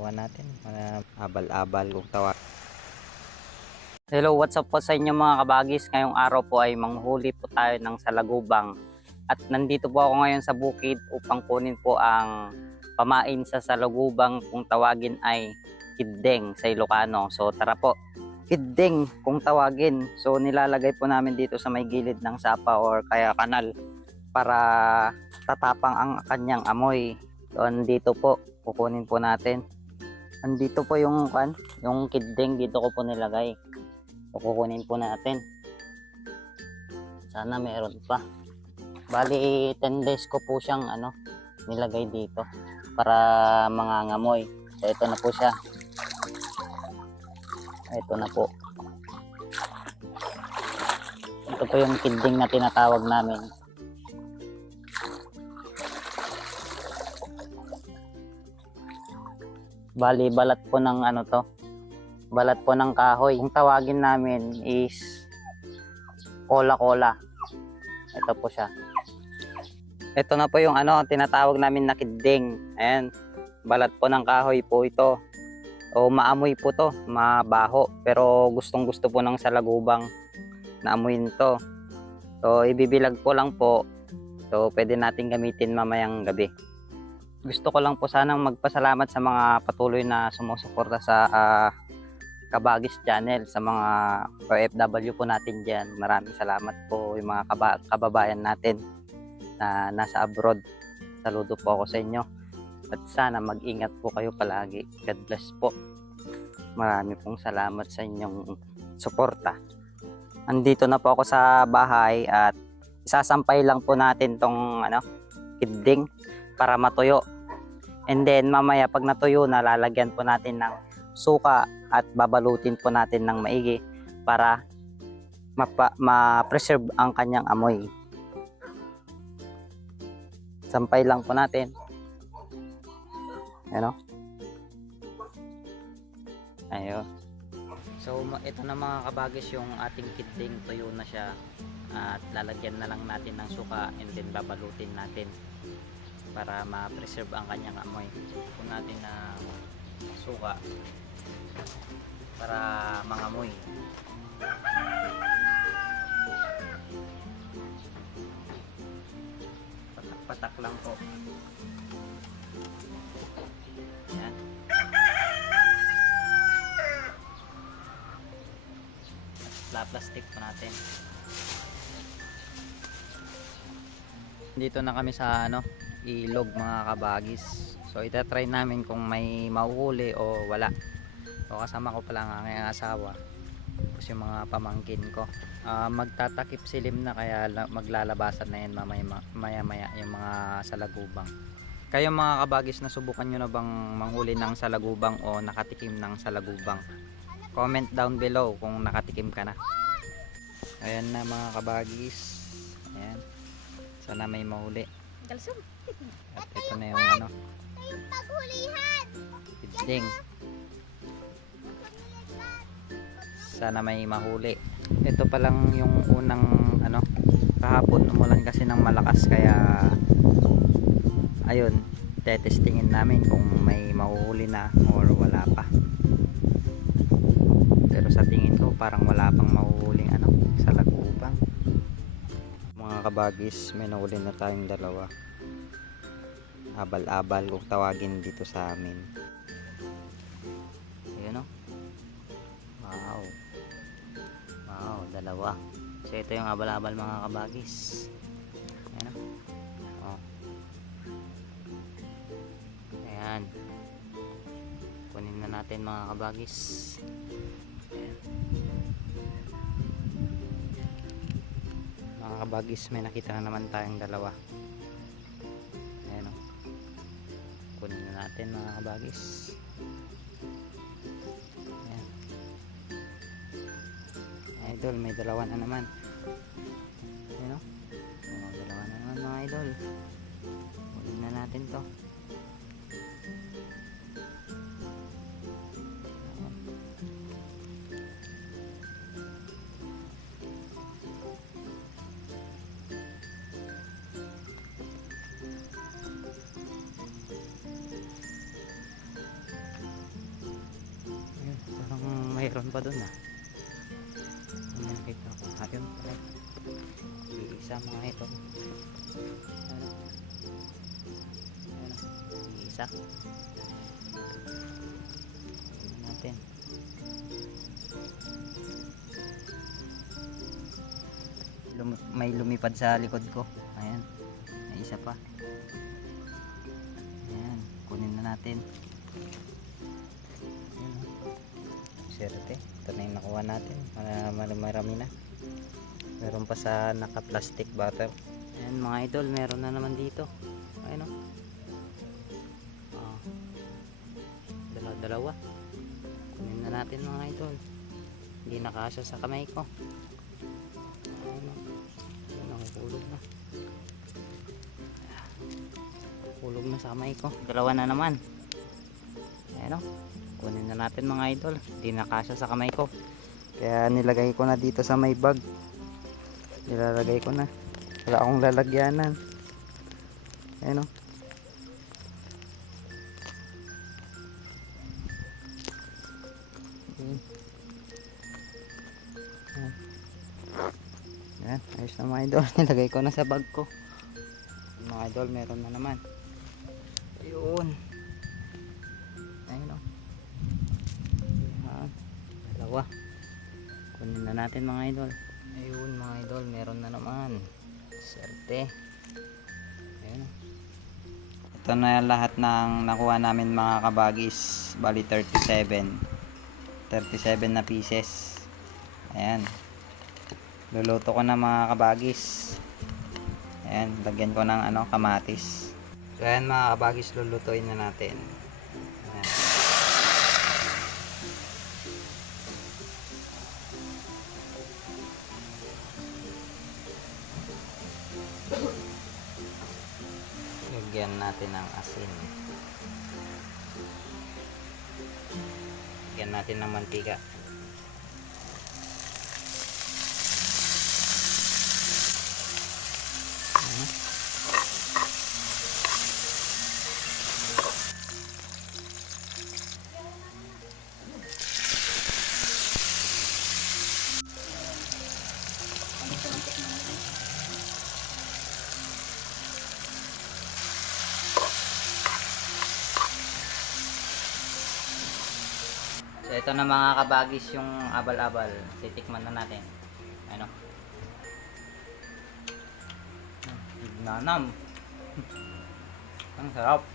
Kuha natin. Abal-abal kung tawag. Hello, what's up po sa inyo mga kabagis? Ngayong araw po ay manghuli po tayo ng salagubang. At nandito po ako ngayon sa bukid upang kunin po ang pamain sa salagubang, kung tawagin ay kidding sa Ilocano. So tara po, kidding kung tawagin. So nilalagay po namin dito sa may gilid ng sapa or kaya kanal para tatapang ang kanyang amoy. So andito po, kukunin po natin. Andito po yung kidding, dito ko po nilagay. So, kukunin po natin. Sana meron pa. Bali 10 days ko po siyang nilagay dito para mangangamoy. So ito na po siya. Ito na po. Ito po yung kidding na tinatawag namin. Bali balat po ng balat po ng kahoy. Kung tawagin namin is kola-kola. Ito po siya. Ito na po yung tinatawag namin na kidding. Ayan. Balat po ng kahoy po ito. O maamoy po to, mabaho. Pero gustong gusto po ng salagubang na amuyin to. So ibibilag ko lang po. So pwede natin gamitin mamayang gabi. Gusto ko lang po sanang magpasalamat sa mga patuloy na sumusuporta sa Kabagis channel, sa mga OFW po natin dyan. Maraming salamat po yung mga kababayan natin na nasa abroad. Saludo po ako sa inyo. At sana mag-ingat po kayo palagi. God bless po. Marami pong salamat sa inyong suporta. Andito na po ako sa bahay at isasampay lang po natin tong kidding para matuyo. And then mamaya pag natuyo na, lalagyan po natin ng suka at babalutin po natin ng maigi para ma-preserve ang kanyang amoy. Sampay lang po natin. Ayun. So ito na mga kabagis yung ating kidding, tuyo na siya. At lalagyan na lang natin ng suka and then babalutin natin para ma-preserve ang kanyang amoy. Kung natin na suka para mangamoy. Patak-patak lang po. Yan. Plastic po natin. Dito na kami sa ilog mga kabagis. So itatry namin kung may mahuhuli o wala. So kasama ko pala ang aking asawa, tapos yung mga pamangkin ko. Magtatakip silim na, kaya maglalabasan na yan maya yung mga salagubang. Kayo mga kabagis, nasubukan nyo na bang manghuli ng salagubang o nakatikim ng salagubang? Comment down below kung nakatikim ka na. Ayan na mga kabagis. Ayan. Sana may mahuli. At ito na yung kidding. Sana may mahuli. Ito pa lang yung unang kahapon umulan kasi ng malakas, kaya ayun, tetestingin namin kung may mahuhuli na or wala pa. Pero sa tingin ko parang wala pang mahuhuling salagubang. Mga kabagis, may nahuli na tayong dalawa. Abal-abal kung tawagin dito sa amin. Ayun wow. Wow, dalawa. So ito yung abal-abal mga kabagis. Ayan Ayan. Kunin na natin mga kabagis. Ayan. Mga kabagis, may nakita na naman tayong dalawa. Ayan kunin na natin mga kabagis. Idol, may dalawa na naman. Dalawa na naman mga idol. Kunin na natin to. meron pa dun ah. Ano nakita ko? Ayun pala. Iisa mga ito. Ano? Ano? Iisa. Tingnan natin. May lumipad sa likod ko. Ayan. May isa pa. Ayan. Kunin na natin. Ayan. Swerte. Ito na yung nakuha natin. Marami na. Meron pa sa naka-plastic bottle. Ayan mga idol. Meron na naman dito. Ayan o. Oh. Dalawa. Kunin na natin mga idol. Hindi nakasya sa kamay ko. Ayan o. Hulog na. Hulog na sa kamay ko. Dalawa na naman. Ayan o. Kunin na natin mga idol. Hindi nakasya sa kamay ko. Kaya nilagay ko na dito sa may bag. Nilalagay ko na. Wala akong lalagyanan. Ayan o. Ayan, ayos na mga idol. Nilagay ko na sa bag ko. Mga idol, meron na naman. Ayun. Ayun o. Ayan. Dalawa. Kunin na natin mga idol. Ayun mga idol, meron na naman. Swerte. Ayun o. Ito na lahat ng nakuha namin mga kabagis. Bali 37. 37 na pieces. Ayan. Luluto ko na mga kabagis. Ayan, lagyan ko ng kamatis. So ayan mga kabagis, lulutuin na natin. Ayan. Lagyan natin ng asin. Lagyan natin ng mantika. So ito na mga kabagis yung abal-abal. Titikman na natin. Ano? Nanam. Ang sarap.